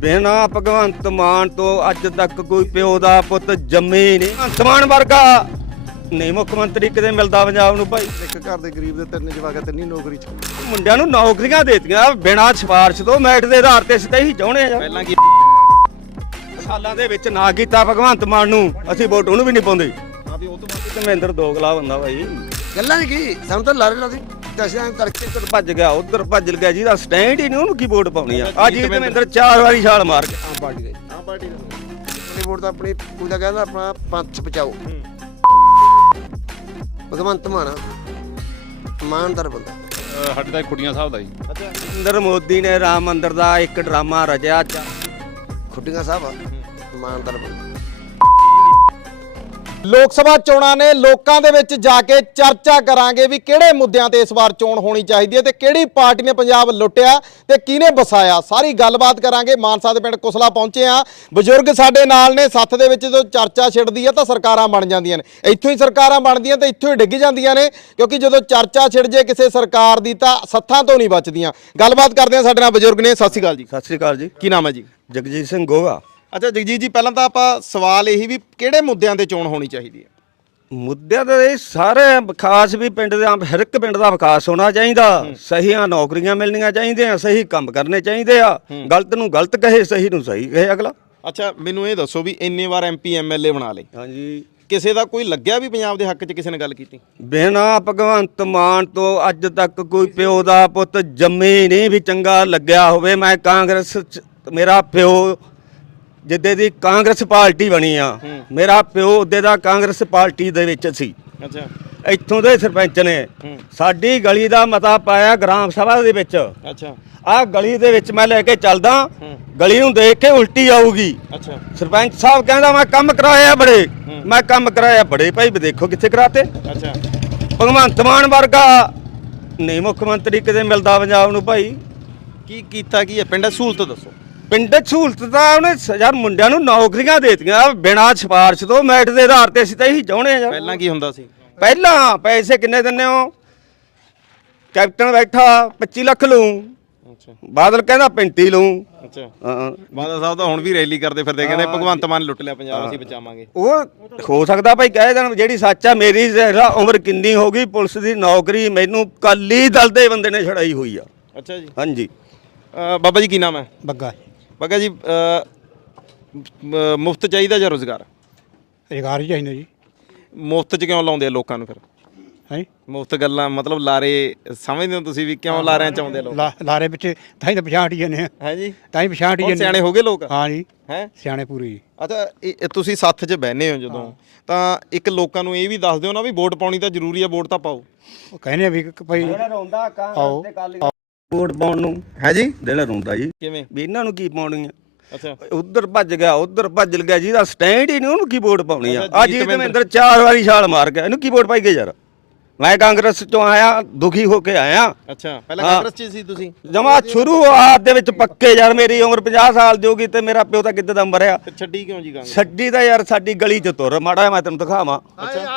ਬਿਨਾ ਭਗਵੰਤ ਮਾਨ ਤੋਂ ਅੱਜ ਤੱਕ ਕੋਈ ਪਿਓ ਦਾ ਪੁੱਤ ਜੰਮੇ ਹੀ ਨਹੀਂ। ਭਗਵੰਤ ਮਾਨ ਵਰਗਾ ਨਹੀਂ ਮੁੱਖ ਮੰਤਰੀ ਕਿਤੇ ਮਿਲਦਾ ਪੰਜਾਬ ਨੂੰ ਭਾਈ। ਇੱਕ ਘਰ ਦੇ ਗਰੀਬ ਦੇ ਤਿੰਨ ਜਵਾਕ ਤਿੰਨੀ ਨੌਕਰੀ ਚ ਮੁੰਡਿਆਂ ਨੂੰ ਨੌਕਰੀਆਂ ਦੇਤੀਆਂ ਬਿਨਾ ਸਿਫਾਰਿਸ਼ ਤੋਂ ਮੈਰਿਟ ਦੇ ਆਧਾਰ ਤੇ ਸਿੱਧੇ ਹੀ ਚਾਹੁੰਦੇ ਆ। ਪਹਿਲਾਂ ਕੀ ਸਾਲਾਂ ਦੇ ਵਿੱਚ ਨਾ ਕੀਤਾ ਭਗਵੰਤ ਮਾਨ ਨੂੰ ਅਸੀਂ ਵੋਟ ਉਹਨੂੰ ਵੀ ਨਹੀਂ ਪਾਉਂਦੇ। ਆ ਵੀ ਉਹ ਤੋਂ ਬਾਅਦ ਧਰਮਿੰਦਰ ਦੋਗਲਾ ਬੰਦਾ ਭਾਈ। ਗੱਲਾਂ ਕੀ? ਸਾਨੂੰ ਤਾਂ ਲਾਰੇ ਲਾਦੀ ਦਸਿਆਂ ਤੜਕੇ ਇੱਧਰ ਭੱਜ ਗਿਆ ਉਧਰ ਭੱਜ ਗਿਆ ਜਿਹਦਾ ਸਟੈਂਡ ਹੀ ਨਹੀਂ ਉਹਨੂੰ ਕੀ ਵੋਟ ਪਾਉਣੀ ਆ? ਅੱਜ ਧਰਮਿੰਦਰ ਚਾਰ ਵਾਰੀ ਛਾਲ ਮਾਰ ਗਿਆ ਆਮ ਪਾਰਟੀ ਦੇ। ਆਮ ਪਾਰਟੀ ਦਾ। ਆਪਣੀ ਵੋਟ ਤਾਂ ਆਪਣੀ ਪੂਜਾ ਕਹਿੰਦਾ ਆਪਣਾ ਪੰਥ ਬਚਾਓ। ਭਗਵੰਤ ਮਾਨ ਇਮਾਨਦਾਰ ਬੰਦਾ। ਸਾਡੇ ਤਾਂ ਕੁੜੀਆਂ ਸਾਹਿਬ ਦਾ ਜੀ। ਅੱਛਾ ਨਰਿੰਦਰ ਮੋਦੀ ਨੇ ਰਾਮ ਮੰਦਿਰ ਦਾ ਇੱਕ ਡਰਾਮਾ ਰਚਿਆ। ਚ- ਖੁੱਡੀਆਂ ਸਾਹਿਬ ਇਮਾਨਦਾਰ ਬੰਦਾ। ਲੋਕ ਸਭਾ ਚੋਣਾਂ ਨੇ ਲੋਕਾਂ ਦੇ ਵਿੱਚ ਜਾ ਕੇ ਚਰਚਾ ਕਰਾਂਗੇ ਵੀ ਕਿਹੜੇ ਮੁੱਦਿਆਂ ਤੇ ਇਸ ਵਾਰ ਚੋਣ ਹੋਣੀ ਚਾਹੀਦੀ ਹੈ ਤੇ ਕਿਹੜੀ ਪਾਰਟੀ ਨੇ ਪੰਜਾਬ ਲੁੱਟਿਆ ਤੇ ਕਿਹਨੇ ਵਸਾਇਆ ਸਾਰੀ ਗੱਲਬਾਤ ਕਰਾਂਗੇ। ਮਾਨਸਾ ਦੇ ਪਿੰਡ ਕੁਸਲਾ ਪਹੁੰਚੇ ਆ ਬਜ਼ੁਰਗ ਸਾਡੇ ਨਾਲ ਨੇ। ਸੱਥ ਦੇ ਵਿੱਚ ਜਦੋਂ ਚਰਚਾ ਛਿੜਦੀ ਹੈ ਤਾਂ ਸਰਕਾਰਾਂ ਬਣ ਜਾਂਦੀਆਂ ਨੇ। ਇੱਥੋਂ ਹੀ ਸਰਕਾਰਾਂ ਬਣਦੀਆਂ ਤੇ ਇੱਥੋਂ ਹੀ ਡਿੱਗ ਜਾਂਦੀਆਂ ਨੇ ਕਿਉਂਕਿ ਜਦੋਂ ਚਰਚਾ ਛਿੜ ਜੇ ਕਿਸੇ ਸਰਕਾਰ ਦੀ ਤਾਂ ਸੱਥਾਂ ਤੋਂ ਨਹੀਂ ਬਚਦੀਆਂ। ਗੱਲਬਾਤ ਕਰਦੇ ਆ ਸਾਡੇ ਨਾਲ ਬਜ਼ੁਰਗ ਨੇ। ਸਤਿ ਸ਼੍ਰੀ ਅਕਾਲ ਜੀ। ਸਤਿ ਸ੍ਰੀ ਅਕਾਲ ਜੀ। ਕੀ ਨਾਮ ਹੈ ਜੀ? ਜਗਜੀਤ ਸਿੰਘ ਗੋਗਾ। ਅੱਛਾ ਜਗਜੀਤ ਜੀ ਪਹਿਲਾਂ ਤਾਂ ਆਪਾਂ ਸਵਾਲ ਇਹੀ ਵੀ ਕਿਹੜੇ ਮੁੱਦਿਆਂ ਤੇ ਚੋਣ ਹੋਣੀ ਚਾਹੀਦੀ ਹੈ? ਮੁੱਦਿਆਂ ਦਾ ਇਹ ਸਾਰੇ ਵਿਕਾਸ ਵੀ ਪਿੰਡ ਦੇ ਹਰ ਇੱਕ ਪਿੰਡ ਦਾ ਵਿਕਾਸ ਹੋਣਾ ਚਾਹੀਦਾ। ਸਹੀਆਂ ਨੌਕਰੀਆਂ ਮਿਲਣੀਆਂ ਚਾਹੀਦੀਆਂ ਸਹੀ ਕੰਮ ਕਰਨੇ ਚਾਹੀਦੇ ਆ। ਗਲਤ ਨੂੰ ਗਲਤ ਕਹੇ ਸਹੀ ਨੂੰ ਸਹੀ ਕਹੇ ਅਗਲਾ। ਅੱਛਾ ਮੈਨੂੰ ਇਹ ਦੱਸੋ ਵੀ ਇੰਨੇ ਵਾਰ ਐਮਪੀ ਐਮਐਲਏ ਬਣਾ ਲਏ। ਹਾਂਜੀ। ਕਿਸੇ ਦਾ ਕੋਈ ਲੱਗਿਆ ਵੀ ਪੰਜਾਬ ਦੇ ਹੱਕ 'ਚ ਕਿਸੇ ਨੇ ਗੱਲ ਕੀਤੀ? ਬਿਨਾ ਭਗਵੰਤ ਮਾਨ ਤੋਂ ਅੱਜ ਤੱਕ ਕੋਈ ਪਿਓ ਦਾ ਪੁੱਤ ਜੰਮੇ ਨਹੀਂ ਵੀ ਚੰਗਾ ਲੱਗਿਆ ਹੋਵੇ ਮੈਂ ਕਾਂਗਰਸ ਮੇਰਾ ਪਿਓ ਜਿੱਦੇ ਦੀ ਕਾਂਗਰਸ ਪਾਰਟੀ ਬਣੀ ਆ ਮੇਰਾ ਪਿਓ ਉਹਦੇ ਦਾ ਕਾਂਗਰਸ ਪਾਰਟੀ ਦੇ ਵਿੱਚ ਸੀ। ਅੱਛਾ। ਇੱਥੋਂ ਦੇ ਸਰਪੰਚ ਨੇ। ਸਾਡੀ ਗਲੀ ਦਾ ਮਤਾ ਪਾਇਆ ਗ੍ਰਾਮ ਸਭਾ ਦੇ ਵਿੱਚ। ਅੱਛਾ। ਆਹ ਗਲੀ ਦੇ ਵਿੱਚ ਮੈਂ ਲੈ ਕੇ ਚੱਲਦਾ। ਗਲੀ ਨੂੰ ਦੇਖ ਕੇ ਉਲਟੀ ਆਊਗੀ। ਅੱਛਾ। ਸਰਪੰਚ ਸਾਹਿਬ ਕਹਿੰਦਾ ਮੈਂ ਕੰਮ ਕਰਾਇਆ ਬੜੇ। ਮੈਂ ਕੰਮ ਕਰਾਇਆ ਬੜੇ। ਭਾਈ ਵੀ ਦੇਖੋ ਕਿੱਥੇ ਕਰਾਤੇ। ਅੱਛਾ। ਭਗਵੰਤ ਮਾਨ ਵਰਗਾ ਨਹੀਂ ਮੁੱਖ ਮੰਤਰੀ ਕਿਤੇ ਮਿਲਦਾ ਪੰਜਾਬ ਨੂੰ ਭਾਈ। ਕੀ ਕੀਤਾ ਕੀ ਹੈ? ਪਿੰਡ ਸਹੂਲਤ ਦੱਸੋ। ਪਿੰਡ ਸਹੂਲਤ ਤਾਂ ਉਹਨੇ ਸ- ਯਾਰ ਮੁੰਡਿਆਂ ਨੂੰ ਨੌਕਰੀਆਂ ਦੇਤੀਆਂ। ਬਿਨਾਂ ਸਿਫਾਰਿਸ਼ ਤੋਂ ਮੈਰਿਟ ਦੇ ਆਧਾਰ ਤੇ ਅਸੀਂ ਤਾਂ ਇਹੀ ਚਾਹੁੰਦੇ ਆ ਯਾਰ। ਪਹਿਲਾਂ ਕੀ ਹੁੰਦਾ ਸੀ? ਪਹਿਲਾਂ ਪੈਸੇ ਕਿੰਨੇ ਦਿੰਨੇ ਹੋ? ਕੈਪਟਨ ਬੈਠਾ 25 ਲੱਖ ਲਊ। ਅੱਛਾ। ਬਾਦਲ ਕਹਿੰਦਾ 35 ਲਊ। ਅੱਛਾ। ਹਾਂ ਬਾਦਲ ਸਾਹਿਬ ਤਾਂ ਹੁਣ ਵੀ ਰੈਲੀ ਕਰਦੇ ਫਿਰਦੇ ਕਹਿੰਦੇ ਭਗਵੰਤ ਮਾਨ ਲੁੱਟ ਲਿਆ ਪੰਜਾਬ ਅਸੀਂ ਬਚਾਵਾਂਗੇ। ਉਹ ਹੋ ਸਕਦਾ ਭਾਈ ਕਹਿ ਦੇਣ ਜਿਹੜੀ ਸੱਚ ਆ ਮੇਰੀ ਉਮਰ ਕਿੰਨੀ ਹੋ ਗਈ ਪੁਲਿਸ ਦੀ ਨੌਕਰੀ ਮੈਨੂੰ ਕੱਲੀ ਦਲ ਦੇ ਬੰਦੇ ਨੇ ਛੜਾਈ ਹੋਈ ਆ। ਅੱਛਾ ਜੀ। ਹਾਂਜੀ। ਬਾਬਾ ਜੀ ਕੀ ਨਾਮ ਹੈ? ਬੱਗਾ। ਬਾਗਾ ਜੀ ਮੁਫਤ ਚਾਹੀਦਾ ਜਾਂ ਰੋਜ਼ਗਾਰ? ਰੁਜ਼ਗਾਰ ਹੀ ਚਾਹੀਦਾ ਜੀ। ਮੁਫਤ ਚ ਕਿਉਂ ਲਾਉਂਦੇ ਆ ਲੋਕਾਂ ਨੂੰ ਫਿਰ? ਹੈ? ਮੁਫਤ ਗੱਲਾਂ ਮਤਲਬ ਲਾਰੇ ਸਮਝਦੇ ਹੋ ਤੁਸੀਂ ਵੀ ਕਿਉਂ ਲਾਰਿਆਂ ਚ ਆਉਂਦੇ ਲੋਕ? ਲਾਰੇ ਵਿੱਚ ਤਾਂ ਹੀ ਤਾਂ ਪਛਾਣ ਜਾਂਦੇ ਆ। ਹੈ ਜੀ? ਤਾਂ ਹੀ ਪਛਾਣ ਹੁਣ ਜਾਂਦੇ ਸਿਆਣੇ ਹੋ ਗਏ ਲੋਕ? ਹਾਂ ਜੀ। ਹੈ? ਸਿਆਣੇ ਪੂਰੇ ਜੀ। ਅੱਛਾ ਇਹ- ਇਹ ਤੁਸੀਂ ਸੱਥ 'ਚ ਬਹਿਨੇ ਹੋ ਜਦੋਂ। ਤਾਂ ਇੱਕ ਲੋਕਾਂ ਨੂੰ ਇਹ ਵੀ ਦੱਸ ਦਿਓ ਨਾ ਵੀ ਵੋਟ ਪਾਉਣੀ ਤਾਂ ਜ਼ਰੂਰੀ ਆ ਵੋਟ ਤਾਂ ਪਾਓ। ਉਹ ਕਹਿੰਦੇ ਆ ਵੀ ਕਿ ਭਾਈ ਰੋਂਦਾ ਆਓ। ਵੋਟ ਪਾਉਣ ਨੂੰ। ਹੈ ਜੀ ਦਿਲ ਰੋਂਦਾ ਜੀ। ਕਿਵੇਂ? ਵੀ ਇਹਨਾਂ ਨੂੰ ਕੀ ਪਾਉਣੀ ਆ? ਅੱਛਾ। ਉਧਰ ਭੱਜ ਗਿਆ ਉਧਰ ਭੱਜ ਗਿਆ ਜਿਹਦਾ ਸਟੈਂਡ ਹੀ ਨਹੀਂ ਉਹਨੂੰ ਕੀ ਵੋਟ ਪਾਉਣੀ ਆ? ਅੱਜ ਜੀਤ ਧਰਮਿੰਦਰ ਚਾਰ ਵਾਰੀ ਛਾਲ ਮਾਰ ਗਿਆ। ਇਹਨੂੰ ਕੀ ਵੋਟ ਪਾਈ ਗਏ ਯਾਰ? ਮੈਂ ਕਾਂਗਰਸ ਚੋਂ ਆਇਆ ਦੁਖੀ ਹੋ ਕੇ ਆਇਆ। ਅੱਛਾ ਪਹਿਲਾਂ। ਕਾਂਗਰਸ 'ਚ ਸੀ ਤੁਸੀਂ? ਜਮਾ ਸ਼ੁਰੂਆਤ ਦੇ ਵਿੱਚ ਪੱਕੇ ਯਾਰ ਮੇਰੀ ਉਮਰ 50 ਸਾਲ ਦੀ ਹੋ ਗਈ ਤੇ ਮੇਰਾ ਪਿਓ ਤਾਂ ਕਿੱਦਾਂ ਦਾ ਮਰਿਆ। ਛੱਡੀ ਕਿਉਂ ਜੀ ਕਾਂਗਰਸ? ਛੱਡੀ ਤਾਂ ਯਾਰ ਸਾਡੀ ਗਲੀ ਚ ਤੁਰ। ਮਾੜਾ ਮੈਂ ਤੈਨੂੰ ਦਿਖਾਵਾਂ।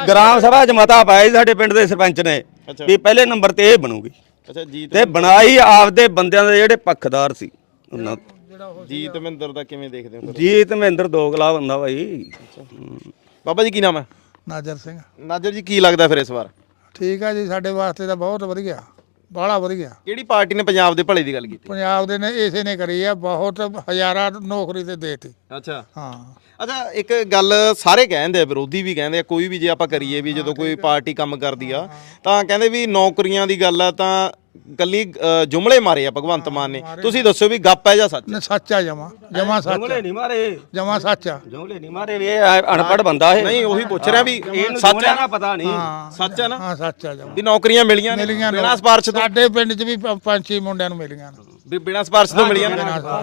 ਗ੍ਰਾਮ ਸਭਾ ਚ ਮਤਾ ਪਾਇਆ ਸਾਡੇ ਪਿੰਡ ਦੇ ਸਰਪੰਚ ਨੇ। ਵੀ ਪਹਿਲੇ ਨੰਬਰ ਤੇ ਇਹ ਬਣੂਗੀ। ਅੱਛਾ ਜੀਤ ਤੇ ਬਣਾਈ ਆਪਦੇ ਬੰਦਿਆਂ ਦੇ ਜਿਹੜੇ ਪੱਖਦਾਰ ਸੀ ਉਹਨਾਂ ਜੀਤ ਮਹਿੰਦਰ ਦਾ ਕਿਵੇਂ ਦੇਖਦੇ ਹੋ? ਜੀਤ ਮਹਿੰਦਰ ਦੋਗਲਾ ਬੰਦਾ ਭਾਈ। ਬਾਬਾ ਜੀ ਕੀ ਨਾਮ ਹੈ? ਨਾਜਰ ਸਿੰਘ। ਨਾਜਰ ਜੀ ਕੀ ਲੱਗਦਾ ਫਿਰ ਇਸ ਵਾਰ? ਠੀਕ ਆ ਜੀ ਸਾਡੇ ਵਾਸਤੇ ਤਾਂ ਬਹੁਤ ਵਧੀਆ। ਬਾਹਲਾ ਵਧੀਆ। ਕਿਹੜੀ ਪਾਰਟੀ ਨੇ ਪੰਜਾਬ ਦੇ ਭਲੇ ਦੀ ਗੱਲ ਕੀਤੀ? ਪੰਜਾਬ ਦੇ ਨੇ ਇਸੇ ਨੇ ਕਰੀ ਆ ਬਹੁਤ ਹਜ਼ਾਰਾਂ ਨੌਕਰੀ ਤੇ ਦੇਤੀ। ਅੱਛਾ। ਹਾਂ। ਅੱਛਾ ਇੱਕ ਗੱਲ ਸਾਰੇ ਕਹਿੰਦੇ ਆ ਵਿਰੋਧੀ ਵੀ ਕਹਿੰਦੇ ਆ ਕੋਈ ਵੀ ਜੇ ਆਪਾਂ ਕਰੀਏ ਵੀ ਜਦੋਂ ਕੋਈ ਪਾਰਟੀ ਕੰਮ ਕਰਦੀ ਆ ਤਾਂ ਕਹਿੰਦੇ ਵੀ ਨੌਕਰੀਆਂ ਦੀ ਗੱਲ ਆ ਤਾਂ ਕੱਲੀ ਅ, ਜੁਮਲੇ ਮਾਰੇ ਆ ਭਗਵੰਤ ਮਾਨ ਨੇ। ਤੁਸੀਂ ਦੱਸੋ ਵੀ ਗੱਪ ਹੈ ਜਾਂ ਸੱਚ? ਨੇ ਸੱਚ ਆ ਜਮਾ ਜਮਾ ਸੱਚ ਜਮਲੇ ਨਹੀਂ ਮਾਰੇ। ਜਮਾ ਸੱਚ ਆ। ਜਮਲੇ ਨਹੀਂ ਮਾਰੇ ਵੀ ਇਹ ਅਨਪੜ ਬੰਦਾ ਇਹ। ਨਹੀਂ ਉਹੀ ਪੁੱਛ ਰਿਹਾ ਵੀ ਇਹਨੂੰ ਸੱਚ ਹੈ ਦਾ ਪਤਾ ਨਹੀਂ। ਹਾਂ। ਸੱਚ ਹੈ ਨਾ? ਹਾਂ ਸੱਚ ਆ ਜਮਾ। ਵੀ ਨੌਕਰੀਆਂ ਮਿਲੀਆਂ ਨੇ ਮਿਲੀਆਂ ਨੇ। ਬਿਨਾਂ ਸਪਾਰਸ਼ ਤੋਂ। ਸਾਡੇ ਪਿੰਡ 'ਚ ਵੀ ਪੰਜ ਛੇ ਮੁੰਡਿਆਂ ਨੂੰ ਮਿਲੀਆਂ ਨੇ। ਵੀ ਬਿਨਾਂ ਸਪਾਰਸ਼ ਤੋਂ ਮਿਲੀਆਂ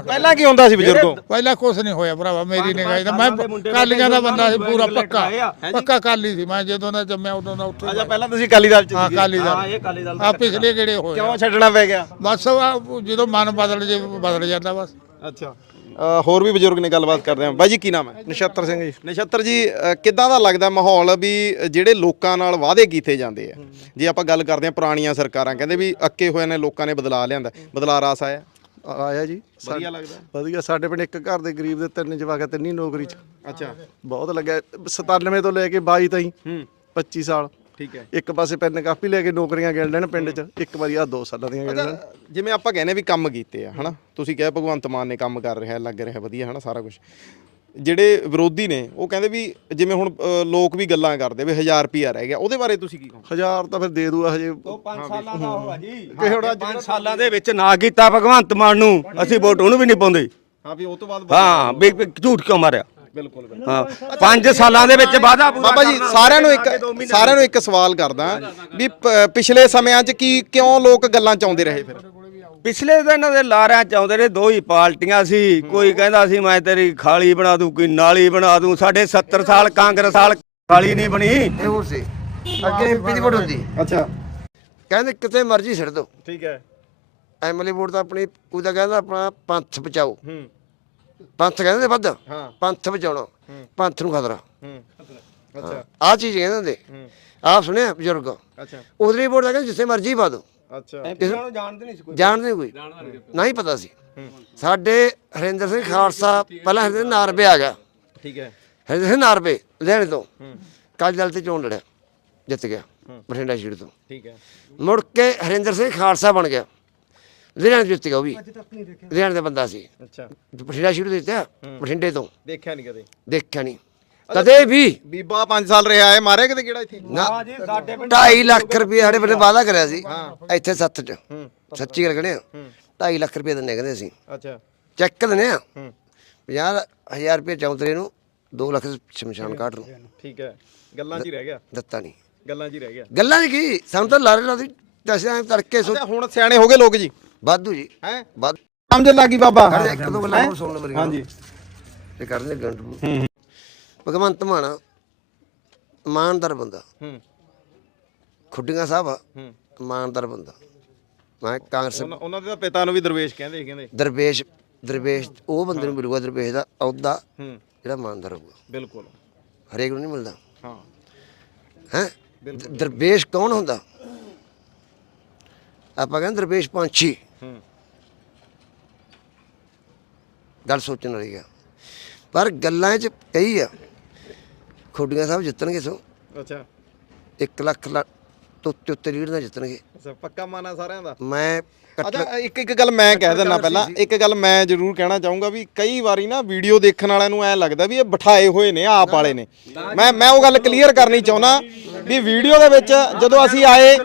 ਪਹਿਲਾਂ ਕੀ ਹੁੰਦਾ ਸੀ ਬਜ਼ੁਰਗੋ? ਪਹਿਲਾਂ ਕੁਛ ਨਹੀਂ ਹੋਇਆ ਭਰਾਵਾ ਮੇਰੀ ਨਿਗਾਹ ਤਾਂ ਮੈਂ ਕਾਲੀਆਂ ਦਾ ਬੰਦਾ ਸੀ ਪੂਰਾ ਪੱਕਾ। ਪੱਕਾ ਕਾਲੀ ਸੀ ਮੈਂ ਜਦੋਂ ਦਾ ਜੰਮਿਆ ਉਦੋਂ ਦਾ ਉੱਥੇ ਅੱਛਾ ਪਹਿਲਾਂ ਤੁਸੀਂ ਅਕਾਲੀ ਦਲ ਚ ਹਾਂ ਕਾਲੀ ਕਾਲੇ ਦਲ। ਆ ਪਿਛਲੇ ਕਿਹੜੇ ਹੋਏ। ਕਿਉਂ ਛੱਡਣਾ ਪੈ ਗਿਆ? ਬਸ ਜਦੋਂ ਮਨ ਬਦਲ ਜੇ ਬਦਲ ਜਾਂਦਾ ਬਸ। ਅੱਛਾ। ਹੋਰ ਵੀ ਬਜ਼ੁਰਗ ਨੇ ਗੱਲਬਾਤ ਕਰਦੇ ਆ। ਬਾਈ ਜੀ ਕੀ ਨਾਮ ਹੈ? ਨਛੱਤਰ ਸਿੰਘ ਜੀ। ਨਛੱਤਰ ਜੀ ਅ, ਕਿੱਦਾਂ ਦਾ ਲੱਗਦਾ ਮਾਹੌਲ ਵੀ ਜਿਹੜੇ ਲੋਕਾਂ ਨਾਲ ਵਾਅਦੇ ਕੀਤੇ ਜਾਂਦੇ ਆ? ਜੇ ਆਪਾਂ ਗੱਲ ਕਰਦੇ ਆ ਪੁਰਾਣੀਆਂ ਸਰਕਾਰਾਂ ਕਹਿੰਦੇ ਵੀ ਅੱਕੇ ਹੋਏ ਨੇ ਲੋਕਾਂ ਨੇ ਬਦਲਾ ਲਿਆਂਦਾ। ਬਦਲਾ ਰਾਸ ਆਇਆ? ਆਇਆ ਜੀ। ਵਧੀਆ ਲੱਗਦਾ। ਵਧੀਆ ਸਾਡੇ ਪਿੰਡ ਇੱਕ ਘਰ ਦੇ ਗਰੀਬ ਦੇ ਤਿੰਨ ਜਵਾਕ ਆ, ਤਿੰਨੀ ਨੌਕਰੀ ਚ। ਅੱਛਾ। ਬਹੁਤ ਲੱਗਿਆ। 97 ਤੋਂ ਲੈ ਕੇ 22 ਤਾਈਂ ਹੂੰ। 25 ਸਾਲ। ਠੀਕ ਹੈ। ਇੱਕ ਪਾਸੇ ਪੈਨ ਕਾਪੀ ਲੈ ਕੇ ਨੌਕਰੀਆਂ ਗਿਣ ਲੈਣ ਪਿੰਡ ਚ ਇੱਕ ਵਾਰੀ ਆ 2 ਸਾਲਾਂ ਦੀਆਂ ਗਿਣ ਲੈਣ। ਜਿਵੇਂ ਆਪਾਂ ਕਹਿੰਦੇ ਵੀ ਕੰਮ ਕੀਤੇ ਆ ਹਨਾ? ਤੁਸੀਂ ਕਿਹਾ ਭਗਵੰਤ ਮਾਨ ਨੇ ਕੰਮ ਕਰ ਰਿਹਾ ਲੱਗ ਰਿਹਾ ਵਧੀਆ ਹਨਾ ਸਾਰਾ ਕੁਝ ਜਿਹੜੇ ਵਿਰੋਧੀ ਨੇ ਉਹ ਕਹਿੰਦੇ ਵੀ ਜਿਵੇਂ ਹੁਣ ਅ, ਲੋਕ ਵੀ ਗੱਲਾਂ ਕਰਦੇ ਵੀ 1000 ਰੁਪਿਆ ਰਹਿ ਗਿਆ ਉਹਦੇ ਬਾਰੇ ਤੁਸੀਂ ਕੀ ਕਹੋ ਹਜ਼ਾਰ ਤਾਂ ਫਿਰ ਦੇ ਦੂਆ ਹਜੇ। 5 ਸਾਲਾਂ ਦਾ ਹੋਗਾ ਜੀ। ਕਿ ਹੁਣ 5 ਸਾਲਾਂ ਦੇ ਵਿੱਚ ਨਾ ਕੀਤਾ ਭਗਵੰਤ ਮਾਨ ਨੂੰ ਅਸੀਂ ਵੋਟ ਉਹਨੂੰ ਵੀ ਨਹੀਂ ਪਾਉਂਦੇ। ਹਾਂ ਵੀ ਉਹ ਤੋਂ ਬਾਅਦ ਹਾਂ ਵੀ ਵੀ ਝੂਠ ਕਿਉਂ ਮਾਰਿਆ? ਬਿਲਕੁਲ ਬਿਲਕੁਲ। ਹਾਂ 5 ਸਾਲਾਂ ਦੇ ਵਿੱਚ ਵਾਅਦਾ ਪੂਰਾ ਬਾਬਾ ਜੀ ਸਾਰਿਆਂ ਨੂੰ ਇੱਕ ਸਾਰਿਆਂ ਨੂੰ ਇੱਕ ਸਵਾਲ ਕਰਦਾ ਵੀ ਪਿਛਲੇ ਸਮਿਆਂ 'ਚ ਕੀ ਕਿਉਂ ਲੋਕ ਗੱਲਾਂ ਚਾਉਂਦੇ ਰਹੇ ਫਿਰ? ਪਿਛਲੇ ਦਿਨ ਦੇ ਲਾਰਿਆਂ ਚ ਆਉਂਦੇ ਨੇ ਦੋ ਹੀ ਪਾਰਟੀਆਂ ਸੀ। ਕੋਈ ਕਹਿੰਦਾ ਸੀ ਮੈਂ ਤੇਰੀ ਖਾਲੀ ਬਣਾ ਦੂੰ ਕੋਈ ਨਾਲੀ ਬਣਾ ਦੂੰ। ਸਾਡੇ 70 ਸਾਲ ਕਾਂਗਰਸ ਵਾਲ ਖਾਲੀ ਨਹੀਂ ਬਣੀ। ਇਹ ਹੋਰ ਸੀ। ਅੱਗੇ ਐਮਪੀ ਦੀ ਵੋਟ ਹੁੰਦੀ। ਅੱਛਾ। ਕਹਿੰਦੇ ਕਿਤੇ ਮਰਜ਼ੀ ਛੱਡ ਦੋ। ਠੀਕ ਹੈ। ਐਮਐਲਏ ਵੋਟ ਤਾਂ ਆਪਣੀ ਕੋਈ ਤਾਂ ਕਹਿੰਦਾ ਆਪਣਾ ਪੰਥ ਬਚਾਓ। ਹੂੰ। ਪੰਥ ਕਹਿੰਦੇ ਵੱਧ। ਹਾਂ। ਪੰਥ ਬਚਾਉਣਾ ਪੰਥ ਨੂੰ ਖਤਰਾ। ਹੂੰ। ਅੱਛਾ। ਆਹ ਚੀਜ਼ ਕਹਿੰਦੇ ਹੁੰਦੇ। ਹੂੰ। ਆਪ ਸੁਣਿਆ ਬਜ਼ੁਰਗ? ਅੱਛਾ। ਉਧਰੀ ਵੋਟ ਤਾਂ ਕਹਿੰਦੇ ਜਿੱਥੇ ਮਰਜ਼ੀ ਪਾ ਦੋ ਅੱਛਾ। ਨੂੰ ਜਾਣਦੇ ਨਹੀਂ ਸੀ ਕੋਈ। ਜਾਣਦੇ ਕੋਈ। ਨਹੀਂ ਪਤਾ ਸੀ। ਸਾਡੇ ਹਰਿੰਦਰ ਸਿੰਘ ਖਾਲਸਾ ਪਹਿਲਾਂ ਹਰਿੰਦਰ ਸਿੰਘ ਨਾਰਵੇ ਆ ਗਿਆ। ਠੀਕ ਹੈ। ਹਰਿੰਦਰ ਸਿੰਘ ਨਾਰਵੇ ਲੁਧਿਆਣੇ ਤੋਂ। ਕਾਲੀ ਦਲ ਤੇ ਚੋਣ ਲੜਿਆ। ਜਿੱਤ ਗਿਆ। ਬਠਿੰਡਾ ਸੀਟ ਤੋਂ। ਠੀਕ ਹੈ। ਮੁੜ ਕੇ ਹਰਿੰਦਰ ਸਿੰਘ ਖਾਲਸਾ ਬਣ ਗਿਆ। ਲੁਧਿਆਣੇ ਤੋਂ ਜਿੱਤ ਗਿਆ ਉਹ ਵੀ। ਲੁਧਿਆਣੇ ਦਾ ਬੰਦਾ ਸੀ। ਅੱਛਾ। ਬਠਿੰਡਾ ਸੀਟ ਤੋਂ ਜਿੱਤਿਆ ਬਠਿੰਡੇ ਤੋਂ। ਦੇਖਿਆ ਨਹੀਂ ਕਦੇ। ਦੇਖਿਆ ਨਹੀਂ। ਕਦੇ ਵੀ। ਬੀਬਾ 5 ਸਾਲ ਰਿਹਾ ਹੈ ਮਾਰਿਆ ਕਿਤੇ ਕਿਹੜਾ ਇੱਥੇ? ਨਾ। ਜੀ ਸਾਡੇ 2.5 ਲੱਖ ਰੁਪਏ ਸਾਡੇ ਬੰਦੇ ਵਾਅਦਾ ਕਰਿਆ ਸੀ। ਇੱਥੇ ਸੱਤ ਚ। ਸੱਚੀ ਗੱਲ ਕਹਣੇ 2.5 ਲੱਖ ਰੁਪਏ ਦਿੰਨੇ ਕਹਿੰਦੇ ਅਸੀਂ। ਅੱਛਾ। ਚੈੱਕ ਦਿੰਨੇ ਆ। ਹੂੰ। 50000 ਰੁਪਏ ਚੌਂਤਰੇ ਨੂੰ 2 ਲੱਖ ਸ਼ਮਸ਼ਾਨ ਘਾਟ ਨੂੰ। ਠੀਕ ਹੈ। ਗੱਲਾਂ 'ਚ ਹੀ ਰਹਿ ਗਿਆ। ਦਿੱਤਾ ਨਹੀਂ। ਗੱਲਾਂ 'ਚ ਹੀ ਰਹਿ ਗਿਆ। ਗੱਲਾਂ ਦੀ ਕੀ? ਸਾਨੂੰ ਤਾਂ ਲਾਰੇ ਲਾਦੀ ਦੱਸਿਆ ਤੜਕੇ ਸੋ ਹੁਣ ਸਿਆਣੇ ਹੋ ਗਏ ਲੋਕ ਜੀ। ਵਾਧੂ ਜੀ। ਹੈ? ਵਾਧ। ਸਮਝ ਲੱਗੀ ਬਾਬਾ। ਇੱਕ ਦੋ ਗੱਲਾਂ ਹੋਰ ਸੁਣ ਲਓ ਮੇਰੀ ਹਾਂਜੀ। ਤੇ ਕਰਦੇ ਗੰਟ ਭਗਵੰਤ ਮਾਨ ਇਮਾਨਦਾਰ ਬੰਦਾ। ਹੂੰ। ਖੁੱਡੀਆਂ ਸਾਹਿਬ ਹੂੰ। ਇਮਾਨਦਾਰ ਬੰਦਾ। ਮੈਂ ਕਾਂਗਰਸ ਉਹਨਾਂ- ਦੇ ਤਾਂ ਪਿਤਾ ਨੂੰ ਵੀ ਦਰਵੇਸ਼ ਕਹਿੰਦੇ ਕਹਿੰਦੇ। ਦਰਵੇਸ਼ ਦਰਵੇਸ਼ ਉਹ ਬੰਦੇ ਨੂੰ ਮਿਲੂਗਾ ਦਰਵੇਸ਼ ਦਾ ਅਹੁਦਾ ਹੂੰ। ਜਿਹੜਾ ਇਮਾਨਦਾਰ ਹੋਊਗਾ। ਬਿਲਕੁਲ। ਹਰੇਕ ਨੂੰ ਨਹੀਂ ਮਿਲਦਾ। ਹਾਂ। ਹੈ? ਦਰਵੇਸ਼ ਕੌਣ ਹੁੰਦਾ? ਆਪਾਂ ਕਹਿੰਦੇ ਦਰਵੇਸ਼ ਪੰਛੀ। ਗੱਲ ਸੋਚਣ ਵਾਲੀ ਆ। ਪਰ ਗੱਲਾਂ 'ਚ ਕਈ ਆ ਖੋਡੀਆਂ ਸਾਹਿਬ ਜਿੱਤਣਗੇ ਸੋ। ਅੱਛਾ। 1 ਲੱਖ ਲਾ- ਉੱਤੇ ਉੱਤੇ ਜਿੱਤਣਗੇ ਅੱਛਾ ਪੱਕਾ ਮਾਨਾ ਸਾਰਿਆਂ ਦਾ ਮੈਂ ਅੱਛਾ ਇੱਕ ਇੱਕ ਗੱਲ ਮੈਂ ਕਹਿ ਦਿੰਦਾ ਪਹਿਲਾਂ ਇੱਕ ਗੱਲ ਮੈਂ ਜ਼ਰੂਰ ਕਹਿਣਾ ਚਾਹੂੰਗਾ ਵੀ ਕਈ ਵਾਰੀ ਨਾ ਵੀਡੀਓ ਦੇਖਣ ਵਾਲਿਆਂ ਨੂੰ ਐ ਲੱਗਦਾ ਵੀ ਇਹ ਬਿਠਾਏ ਹੋਏ ਨੇ ਆਪ ਵਾਲੇ ਨੇ ਮੈਂ ਮੈਂ ਉਹ ਗੱਲ ਕਲੀਅਰ ਕਰਨੀ ਚਾਹੁੰਦਾ ਵੀ ਵੀਡੀਓ ਦੇ ਵਿੱਚ ਜਦੋਂ ਅਸੀਂ ਆਏ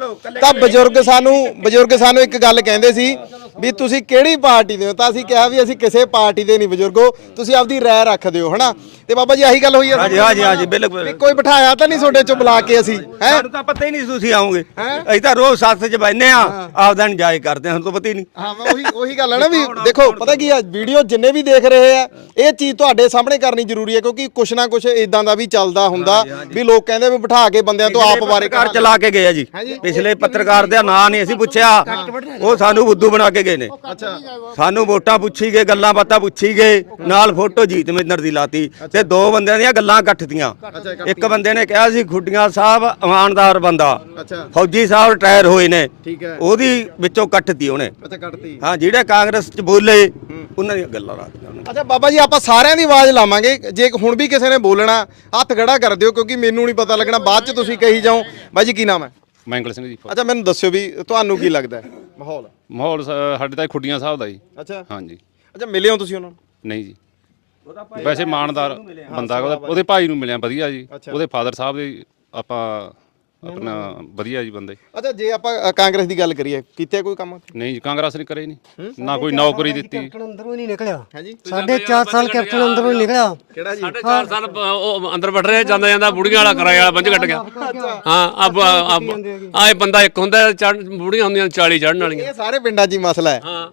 ਤਾਂ ਬਜ਼ੁਰਗ ਸਾਨੂੰ ਬਜ਼ੁਰਗ ਸਾਨੂੰ ਇੱਕ ਗੱਲ ਕਹਿੰਦੇ ਸੀ ਵੀ ਤੁਸੀਂ ਕਿਹੜੀ ਪਾਰਟੀ ਦੇ ਹੋ? ਤਾਂ ਅਸੀਂ ਕਿਹਾ ਵੀ ਅਸੀਂ ਕਿਸੇ ਪਾਰਟੀ ਦੇ ਨਹੀਂ ਬਜ਼ੁਰਗੋ ਤੁਸੀਂ ਆਪਦੀ ਰਾਏ ਰੱਖ ਦਿਓ ਹਨਾ? ਤੇ ਬਾਬਾ ਜੀ ਆਹੀ ਗੱਲ ਹੋਈ ਆ? ਹਾਂਜੀ ਹਾਂਜੀ ਹਾਂਜੀ ਬਿਲਕੁਲ। ਵੀ ਕੋਈ ਬਿਠਾਇਆ ਤਾਂ ਨਹੀਂ ਤੁਹਾਡੇ ਚੋਂ ਬੁਲਾ ਕੇ ਅਸੀਂ ਹੈ? ਸਾਨੂੰ ਤਾਂ ਪਤਾ ਹੀ ਨਹੀਂ ਸੀ ਤੁਸੀਂ ਆਓਗੇ। ਅਸੀਂ ਤਾਂ ਰੋਜ਼ ਸੱਤ ਚ ਬੈਠਨੇ ਆ ਆਪਦਾ ਇੰਜੋਏ ਕਰਦੇ ਹਾਂ ਸਾਨੂੰ ਤਾਂ ਪਤਾ ਹੀ ਨਹੀਂ। ਹਾਂ ਮੈਂ ਉਹੀ ਉਹੀ ਗੱਲ ਹੈ ਨਾ ਵੀ ਦੇਖੋ ਪਤਾ ਕੀ ਆ ਵੀਡੀਓ ਜਿੰਨੇ ਵੀ ਦੇਖ ਰਹੇ ਆ ਇਹ ਚੀਜ਼ ਤੁਹਾਡੇ ਸਾਹਮਣੇ ਕਰਨੀ ਜ਼ਰੂਰੀ ਹੈ ਕਿਉਂਕਿ ਕੁਛ ਨਾ ਕੁਛ ਇਦਾਂ ਦਾ ਵੀ ਚੱਲਦਾ ਹੁੰਦਾ ਵੀ ਲੋਕ ਕਹਿੰਦੇ ਵੀ ਬਿਠਾ ਕੇ ਬੰਦਿਆਂ ਤੋਂ ਆਪ ਬਾਰੇ ਘਰ ਚਲਾ ਕੇ ਗਏ ਆ ਜੀ। ਪਿਛਲੇ ਪੱਤਰਕਾਰ ਦਾ ਨਾਂ ਨਹੀਂ ਅਸੀਂ ਪੁੱਛਿਆ। ਉਹ ਸਾਨੂੰ ਬੁੱਧੂ ਬਣਾ ਕੇ ਗਏ ਨੇ। ਅੱਛਾ। ਸਾਨੂੰ ਵੋਟਾਂ ਪੁੱਛੀ ਗਏ ਗੱਲਾਂ ਬਾਤਾਂ ਪੁੱਛੀ ਗਏ ਨਾਲ ਫੋਟੋ ਜੀਤ ਮਿੰਦਰ ਦੀ ਲਾਤੀ ਤੇ ਦੋ ਬੰਦਿਆਂ ਦੀਆਂ ਗੱਲਾਂ ਇਕੱਠਤੀਆਂ ਇੱਕ ਬੰਦੇ ਨੇ ਕਿਹਾ ਸੀ ਖੁੱਡੀਆਂ ਸਾਹਿਬ ਇਮਾਨਦਾਰ ਬੰਦਾ। ਅੱਛਾ। ਫੌਜੀ ਸਾਹਿਬ ਰਿਟਾਇਰ ਹੋਏ ਨੇ। ਠੀਕ ਹੈ। ਉਹਦੀ ਵਿੱਚੋਂ ਕੱਟਤੀ ਉਹਨੇ। ਹਾਂ ਜਿਹੜੇ ਕਾਂਗਰਸ ਚ ਬੋਲੇ ਉਹਨਾਂ ਦੀਆਂ ਗੱਲਾਂ ਉਹਨੇ। ਅੱਛਾ ਬਾਬਾ ਜੀ ਆਪਾਂ ਸਾਰਿਆਂ ਦੀ ਆਵਾਜ਼ ਲਾਵਾਂਗੇ। ਜੇ ਹੁਣ ਵੀ ਕਿਸੇ ਨੇ ਬੋਲਣਾ ਹੱਥ ਖੜਾ ਕਰ ਦਿਓ ਕਿਉਂਕਿ ਮੈਨੂੰ ਨਹੀਂ ਪਤਾ ਲੱਗਣਾ ਬਾਅਦ ਚ ਤੁਸੀਂ ਕਹੀ ਜਾਓ। ਬਾਈ ਜੀ ਕੀ ਨਾਮ ਹੈ? ਮੈਂਗਲ ਸਿੰਘ ਜੀ ਅੱਛਾ ਮੈਨੂੰ ਦੱਸਿਓ ਵੀ ਤੁਹਾਨੂੰ ਕੀ ਲੱਗਦਾ ਹੈ? ਮਾਹੌਲ? ਮਾਹੌਲ ਸ- ਸਾਡੇ ਤਾਂ ਖੁੱਡੀਆਂ ਸਾਹਿਬ ਦਾ ਜੀ। ਅੱਛਾ। ਹਾਂਜੀ। ਅੱਛਾ ਮਿਲੇ ਹੋ ਤੁਸੀਂ ਉਹਨਾਂ ਨੂੰ? ਨਹੀਂ ਜੀ। ਵੈਸੇ ਇਮਾਨਦਾਰ ਬੰਦਾ ਉਹਦਾ ਉਹਦੇ ਭਾਈ। ਨੂੰ ਮਿਲਿਆ ਵਧੀਆ ਜੀ। ਉਹਦੇ ਫਾਦਰ ਸਾਹਿਬ ਦੇ ਆਪਾਂ ਆਪਣਾ ਵਧੀਆ ਜੀ ਬੰਦੇ। ਅੱਛਾ ਜੇ ਆਪਾਂ ਅ, ਕਾਂਗਰਸ ਦੀ ਗੱਲ ਕਰੀਏ ਕੀਤੇ ਕੋਈ ਕੰਮ? ਨਹੀਂ ਜੀ ਕਾਂਗਰਸ ਨੇ ਕਰੇ ਨਹੀਂ। ਨਾ ਕੋਈ ਨੌਕਰੀ ਦਿੱਤੀ। ਅੰਦਰੋਂ ਹੀ ਨਹੀਂ ਨਿਕਲਿਆ। ਹਾਂਜੀ। ਸਾਢੇ 4 ਸਾਲ ਕੈਪਟਨ ਅੰਦਰੋਂ ਹੀ ਨਿਕਲਿਆ। ਕਿਹੜਾ ਜੀ? ਸਾਢੇ ਚਾਰ ਸਾਲ ਬ- ਉਹ ਅੰਦਰ ਵੜ ਰਿਹਾ ਜਾਂਦਾ ਜਾਂਦਾ ਬੁੜੀਆਂ ਵਾਲਾ ਕਿਰਾਏ ਵਾਲਾ ਬੰਜ ਕੱਟ ਗਿਆ। ਹਾਂ ਅਬ ਆ ਇਹ ਬੰਦਾ ਇੱਕ ਹੁੰਦਾ ਚੜ੍ਹ ਬੁੜੀਆਂ ਹੁੰਦੀਆਂ 40 ਚੜਨ ਵਾਲੀਆਂ। ਇਹ ਸਾਰੇ ਪਿੰਡਾਂ 'ਚ ਹੀ ਮਸਲਾ ਹੈ। ਹਾਂ।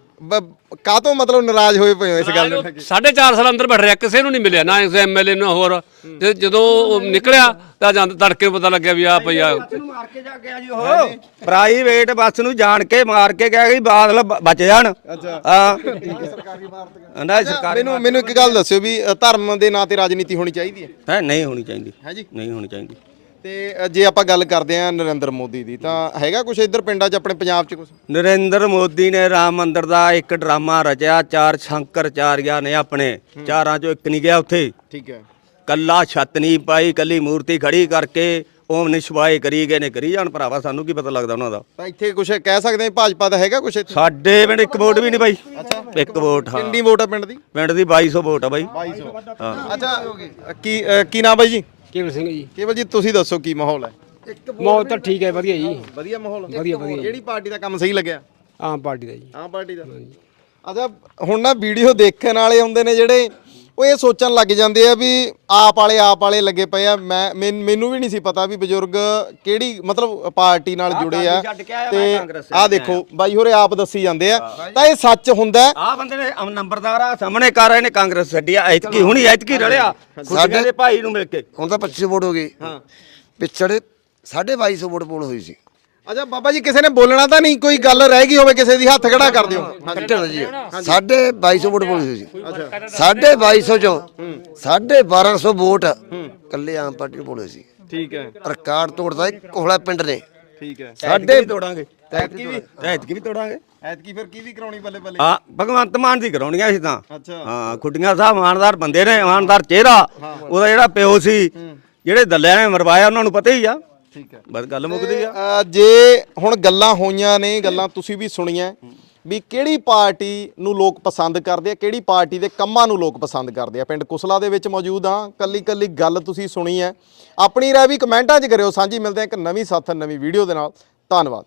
ਕਾਤੋਂ ਮਤਲਬ ਨਾਰਾਜ਼ ਹੋਏ ਪਏ ਹੋ ਇਸ ਗੱਲ ਨੂੰ ਲੈ ਕੇ? ਸਾਢੇ ਚਾਰ ਸਾਲ ਅੰਦਰ ਬੈਠ ਰਿਹਾ ਕਿਸੇ ਨੂੰ ਨਹੀਂ ਮਿਲਿਆ ਨਾ ਇਸ ਐਮਐਲਏ ਨੂੰ ਹੋਰ। ਤੇ ਜਦੋਂ ਉਹ ਨਿਕਲਿਆ ਤਾਂ ਜਦ ਤੜਕੇ ਪਤਾ ਲੱਗਿਆ ਵੀ ਆ ਭਈਆ ਮਾਰ ਕੇ ਜਾ ਗਿਆ ਜੀ ਉਹ ਪ੍ਰਾਈਵੇਟ ਬੱਸ ਨੂੰ ਜਾਣ ਕੇ ਮਾਰ ਕੇ ਗਿਆ ਕਿ ਬਾਦਲ ਬ- ਬਚ ਜਾਣ। ਅੱਛਾ। ਹਾਂ। ਨਾ ਸਰਕਾਰੀ ਮੈਨੂੰ ਮੈਨੂੰ ਇੱਕ ਗੱਲ ਦੱਸਿਓ ਵੀ ਅ, ਧਰਮ ਦੇ ਨਾਂ ਤੇ ਰਾਜਨੀਤੀ ਹੋਣੀ ਚਾਹੀਦੀ ਹੈ? ਹੈ ਨਹੀਂ ਹੋਣੀ ਚਾਹੀਦੀ। ਹੈ ਜੀ? ਨਹੀਂ ਹੋਣੀ ਚਾਹੀਦੀ। ਤੇ ਅ, ਜੇ ਆਪਾਂ ਗੱਲ ਕਰਦੇ ਆ ਨਰਿੰਦਰ ਮੋਦੀ ਦੀ ਤਾਂ ਹੈਗਾ ਕੁਝ ਇੱਧਰ ਪਿੰਡਾਂ 'ਚ ਆਪਣੇ ਪੰਜਾਬ 'ਚ ਕੁਝ ਨਰਿੰਦਰ ਮੋਦੀ ਨੇ ਰਾਮ ਮੰਦਿਰ ਦਾ ਇੱਕ ਡਰਾਮਾ ਰਚਿਆ ਚਾਰ ਸ਼ੰਕਰਚਾਰੀਆ ਨੇ ਆਪਣੇ ਚਾਰਾਂ ਚੋਂ ਇੱਕ ਨਹੀਂ ਗਿਆ ਉੱਥੇ। ਠੀਕ ਹੈ। ਕੱਲਾ ਛੱਤ ਨਹੀਂ ਪਾਈ ਕੱਲੀ ਮੂਰਤੀ ਖੜੀ ਕਰਕੇ ਓਮ ਨਿਸ਼ਵਾਏ ਕਰੀ ਗਏ ਨੇ ਕਰੀ ਜਾਣ ਭਰਾਵਾ ਸਾਨੂੰ ਕੀ ਪਤਾ ਲੱਗਦਾ ਉਹਨਾਂ ਦਾ। ਤਾਂ ਇੱਥੇ ਕੁਝ ਕਹਿ ਸਕਦੇ ਆ ਭਾਜਪਾ ਦਾ ਹੈਗਾ ਕੁਝ ਇੱਥੇ? ਸਾਡੇ ਪਿੰਡ ਇੱਕ ਵੋਟ ਵੀ ਨਹੀਂ ਬਾਈ। ਇੱਕ ਵੋਟ ਹਾਂ। ਕਿੰਨੀ ਵੋਟ ਆ ਪਿੰਡ ਦੀ? ਪਿੰਡ ਦੀ 2200 ਵੋਟ ਆ ਬਾਈ। 2200 ਅੱਛਾ ਕੀ ਅ, ਕੀ ਨਾਮ ਬਾਈ ਜੀ? ਕੇਵਲ ਸਿੰਘ ਜੀ। ਕੇਵਲ ਜੀ ਤੁਸੀਂ ਦੱਸੋ ਕੀ ਮਾਹੌਲ ਹੈ? ਮੌਤ ਤਾਂ ਠੀਕ ਹੈ ਵਧੀਆ ਜੀ। ਵਧੀਆ ਮਾਹੌਲ? ਵਧੀਆ ਵਧੀਆ ਕਿਹੜੀ ਪਾਰਟੀ ਦਾ ਕੰਮ ਸਹੀ ਲੱਗਿਆ? ਆਮ ਪਾਰਟੀ ਦਾ ਜੀ। ਆਮ ਪਾਰਟੀ ਦਾ? ਅੱਛਾ ਹੁਣ ਨਾ ਵੀਡੀਓ ਦੇਖਣ ਵਾਲੇ ਹੁੰਦੇ ਨੇ ਜਿਹੜੇ ਉਹ ਇਹ ਸੋਚਣ ਲੱਗ ਜਾਂਦੇ ਆ ਵੀ ਆਪ ਵਾਲੇ ਆਪ ਵਾਲੇ ਲੱਗੇ ਪਏ ਆ। ਮੈਂ ਮੈਨ- ਮੈਨੂੰ ਵੀ ਨਹੀਂ ਸੀ ਪਤਾ ਵੀ ਬਜ਼ੁਰਗ ਕਿਹੜੀ ਮਤਲਬ ਪਾਰਟੀ ਨਾਲ ਜੁੜੇ ਆ। ਛੱਡ ਕੇ ਆਇਆ, ਤੇ ਮੈਂ ਕਾਂਗਰਸ ਆਹ ਦੇਖੋ ਬਾਈ ਹੋਰੇ ਆਪ ਦੱਸੀ ਜਾਂਦੇ ਆ। ਤਾਂ ਇਹ ਸੱਚ ਹੁੰਦਾ ਹੈ। ਆ ਬੰਦੇ ਨੇ ਅਮ ਨੰਬਰਦਾਰ ਆ ਸਾਹਮਣੇ ਕਰ ਰਹੇ ਨੇ ਕਾਂਗਰਸ ਛੱਡਿਆ ਐਤਕੀ ਹੁਣੀ ਐਤਕੀ ਰਲਿਆ। ਸਾਡੇ ਦੇ ਭਾਈ ਨੂੰ ਮਿਲ ਕੇ। ਹੁਣ ਤਾਂ 25 ਵੋਟ ਹੋ ਗਈ। ਹਾਂ। ਪਿਛੜ 2250 ਵੋਟ ਪੋਲ ਹੋਈ ਸੀ। ਅੱਛਾ ਬਾਬਾ ਜੀ ਕਿਸੇ ਨੇ ਬੋਲਣਾ ਤਾਂ ਨਹੀਂ ਕੋਈ ਗੱਲ ਰਹਿ ਗਈ ਹੋਵੇ ਕਿਸੇ ਦੀ ਹੱਥ ਖੜਾ ਕਰ ਦਿਓ। ਕੱਟਣ ਜੀ ਸਾਢੇ 2200 ਵੋਟ ਪੋਲ ਸੀ ਸਾਢੇ 2200 ਚੋਂ ਸਾਢੇ 1200 ਵੋਟ ਕੱਲੇ ਆਮ ਪਾਰਟੀ ਨੂੰ ਪੋਲ ਸੀ। ਠੀਕ ਹੈ। ਰਿਕਾਰਡ ਤੋੜਦਾ ਇੱਕ ਕੋਹਲਾ ਪਿੰਡ ਨੇ। ਠੀਕ ਹੈ। ਸਾਡੇ ਵੀ ਤੋੜਾਂਗੇ। ਐਤਕੀ ਵੀ ਐਤਕੀ ਵੀ ਤੋੜਾਂਗੇ। ਐਤਕੀ ਫਿਰ ਕੀ ਦੀ ਕਰਾਉਣੀ ਬੱਲੇ ਬੱਲੇ? ਆ ਭਗਵੰਤ ਮਾਨ ਦੀ ਕਰਾਉਣੀਆਂ ਸੀ ਤਾਂ। ਅੱਛਾ। ਹਾਂ ਖੁੱਡੀਆਂ ਸਾਹਿਬ ਇਮਾਨਦਾਰ ਬੰਦੇ ਨੇ ਇਮਾਨਦਾਰ ਚਿਹਰਾ। ਉਹਦਾ ਜਿਹੜਾ ਪਿਓ ਸੀ ਜਿਹੜੇ ਦੱਲਿਆਂ ਨੇ ਮਰਵਾਇਆ ਉਹਨਾਂ ਨੂੰ ਪਤਾ ਹੀ ਆ। ਠੀਕ ਹੈ। ਬਸ ਗੱਲ ਮੁੱਕਦੀ ਆ। ਜੇ ਹੁਣ ਗੱਲਾਂ ਹੋਈਆਂ ਨੇ ਗੱਲਾਂ ਤੁਸੀਂ ਵੀ ਸੁਣੀਆਂ ਵੀ ਕਿਹੜੀ ਪਾਰਟੀ ਨੂੰ ਲੋਕ ਪਸੰਦ ਕਰਦੇ ਆ ਕਿਹੜੀ ਪਾਰਟੀ ਦੇ ਕੰਮਾਂ ਨੂੰ ਲੋਕ ਪਸੰਦ ਕਰਦੇ ਆ? ਪਿੰਡ ਕੁਸਲਾ ਦੇ ਵਿੱਚ ਮੌਜੂਦ ਆ ਕੱਲੀ ਕੱਲੀ ਗੱਲ ਤੁਸੀਂ ਸੁਣੀ ਹੈ। ਆਪਣੀ ਰਾਏ ਵੀ ਕਮੈਂਟਾਂ 'ਚ ਕਰਿਓ ਸਾਂਝੀ ਮਿਲਦੇ ਆ ਇੱਕ ਨਵੀਂ ਸਾਥ ਨਵੀਂ ਵੀਡੀਓ ਦੇ ਨਾਲ। ਧੰਨਵਾਦ।